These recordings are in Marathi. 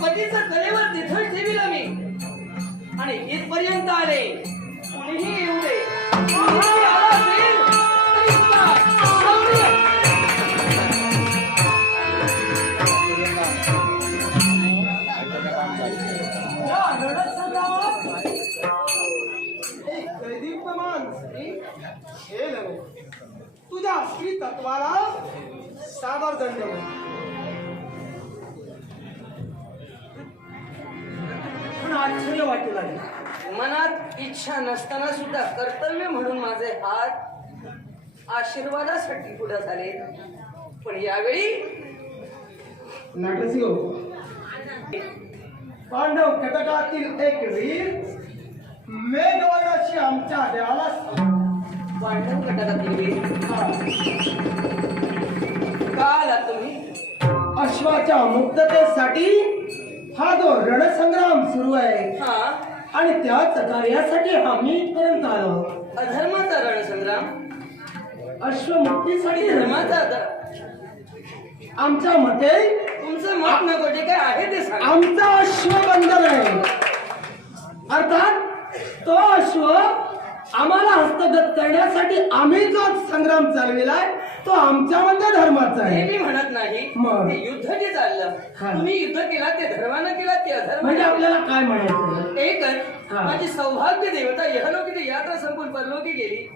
पतीचा कलेवर तिथं ठेवीला मी. आणि इथपर्यंत आले. कुणीही येऊ दे तुझ्या श्री तत्वाला सादर दंड आश्चर्य वाटू लागले. मनात इच्छा नसताना सुद्धा कर्तव्य म्हणून माझे हात आशीर्वादासाठी पुढे झाले. पण यावेळी नाटसिंह पांडव कटकातील एक वीर मेघवर्णाची आमच्या देवाला पांडव गटातील वीर का आला तुम्ही? अश्वाच्या मुक्ततेसाठी हा जो रणसंग्राम सुरू आहे. हा. आणि त्याच कार्यासाठी आम्ही इथपर्यंत आलो. अधर्माचा रणसंग्राम? अश्वमुक्तीसाठी धर्माचा अध- आमच्या मते तुमचं मत नको जे काय आहे ते सांगा. आमचा अश्वबंधन आहे. अर्थात तो अश्व आम्हाला हस्तगत करण्यासाठी आम्ही जो संग्राम चालविलाय तो आमच्यामध्ये धर्माचा हे आहे मी म्हणत नाही. मग? हे युद्ध जे चाललं हा. तुम्ही युद्ध केला ते धर्मानं केला ते म्हणजे अधर्मानं आपल्याला काय म्हणायचं? एकच हा. माझी सौभाग्य देवता यहलोकी ते यात्रा संपून परलोकी गेली.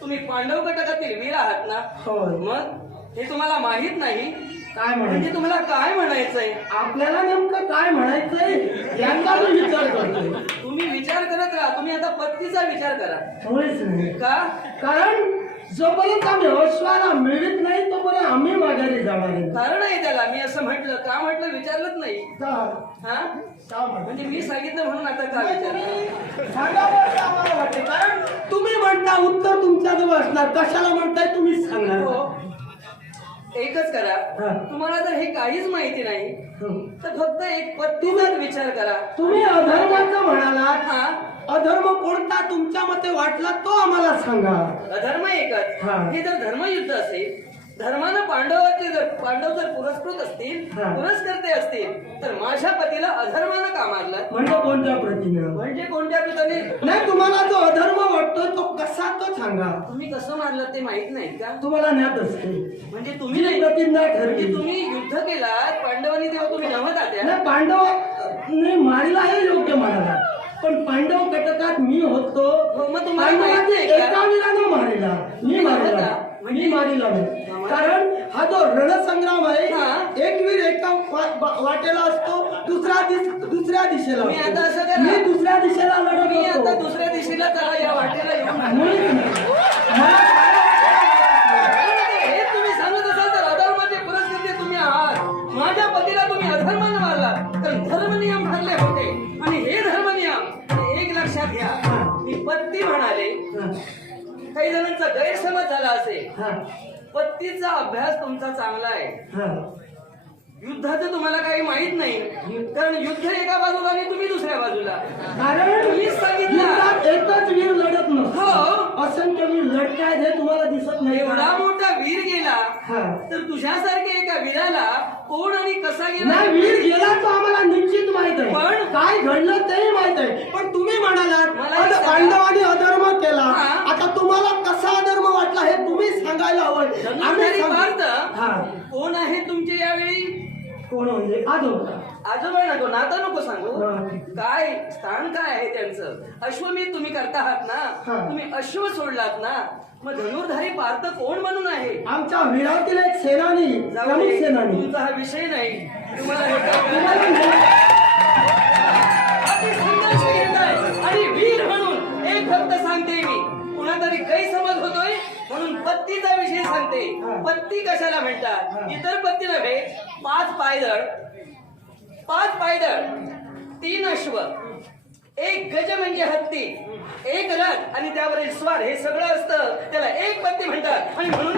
तुम्ही पांडव कटकातील वीर आहात ना? होय. मग? हे तुम्हाला माहीत नाही? काय म्हणजे म्हणायचं तुम्हाला काय म्हणायचंय? आपल्याला नेमकं काय म्हणायचंय? यांचा मी विचार करतोय. तुम्ही विचार करत राहा. तुम्ही आता पत्तीचा विचार करा. मुळीच नाही. का? कारण जोपर्यंत आम्ही अश्वाला मिळत नाही तोपर्यंत आम्ही माघारी जाणार आहे. कारण आहे त्याला. मी असं म्हटलं का म्हटलं विचारलंच नाही. का? हा? का? म्हणजे मी सांगितलं म्हणून आता का विचारलं? सांगावं असं आम्हाला वाटते? कारण तुम्ही म्हणता उत्तर तुमच्याजवळ असणार. कशाला म्हणताय तुम्ही सांगणार? हो. एकच करा. हा. तुम्हाला जर हे काहीच माहिती नाही. हं. तर फक्त एक पत्तीचाच विचार करा. तुम्ही अधर्माचं म्हणालात. हा. अधर्म कोणता तुमच्या मते वाटला तो आम्हाला सांगा. अधर्म एकच. हा. हे जर धर्मयुद्ध असेल धर्मानं पांडवाचे जर पांडव जर पुरस्कृत असतील हा. पुरस्कर्ते असतील तर माझ्या पतीला अधर्मानं का मारलं? म्हणजे कोणत्या प्रतीनं म्हणजे कोणत्या पिताने? नाही तुम्हाला जो अधर्म वाटतोय तो कसा तो सांगा. तुम्ही कसं मारलं ते माहीत नाही का? तुम्हाला ज्ञात असते. म्हणजे तुम्ही नाही प्रतिज्ञा म्हणजे ठरली. तुम्ही युद्ध केलात पांडवांनी तेव्हा तुम्ही नव्हता त्या. नाही मारला हे योग्य म्हणाला पण पांडव कटकात मी होतो हो, मग तुम्हाला माहीत पांडवांनी नाही का? एका वीरानं मारला मी मारला मी मारिला नाही कारण हा जो रणसंग्राम आहे हा. एक वीर एका वा- वा- वाटेला असतो दुसरा दिस दुसऱ्या दिशेला असतो. आता असं करा. मी दुसऱ्या दिशेला लढत तुम्ही आता होतो दुसऱ्या दिशेला चला या वाटेला येऊन नका. मुळीच नाही. मला मी पत्ती म्हणाले. काही जणांचा गैरसमज झाला असेल. पत्तीचा अभ्यास तुमचा चांगला आहे. युद्धाचं तुम्हाला काही माहीत नाही कारण युद्ध एका बाजूला आणि तुम्ही दुसऱ्या बाजूला कारण तुम्हीच सांगितलं. एकच वीर लढत नसतो हो असंख्य वीर लढतायत हे तुम्हाला दिसत नाही एवढा? मोठा वीर गेला. तर तुझ्यासारख्या एका वीराला कोण आणि कसा गेला वीर गेला तो आम्हाला निश्चित माहीत आहे पण? काय घडलं तेही माहीत आहे पण तुम्ही सांगा. पांडवांनी अधर्म केला. आता तुम्हाला कसा अधर्म वाटला हे तुम्ही सांगायला हवं. धनुर्धारी सांग- पार्थ हा. कोण आहे तुमचे यावेळी? कोण म्हणजे? आजोबा. आजोबा नको नाता नको सांगू. हा. काय? स्थान काय आहे त्यांचं? अश्वमेध तुम्ही करता आहात ना. तुम्ही अश्व सोडलात ना? मग धनुर्धारी पार्थ कोण म्हणून आहे? आमच्या वीरातील एक सेनानी जाऊ प्रमुख दे. सेनानी. तुमचा हा विषय नाही. हे तुम्हाला पत्ती कशाला. म्हणतात? इतर पत्ती नव्हे. पाच पायदळ. पाच पायदळ. तीन अश्व. एक गज म्हणजे हत्ती. एक रथ आणि त्यावरील स्वार हे सगळं असतं. त्याला एक पत्ती म्हणतात. आणि साध्य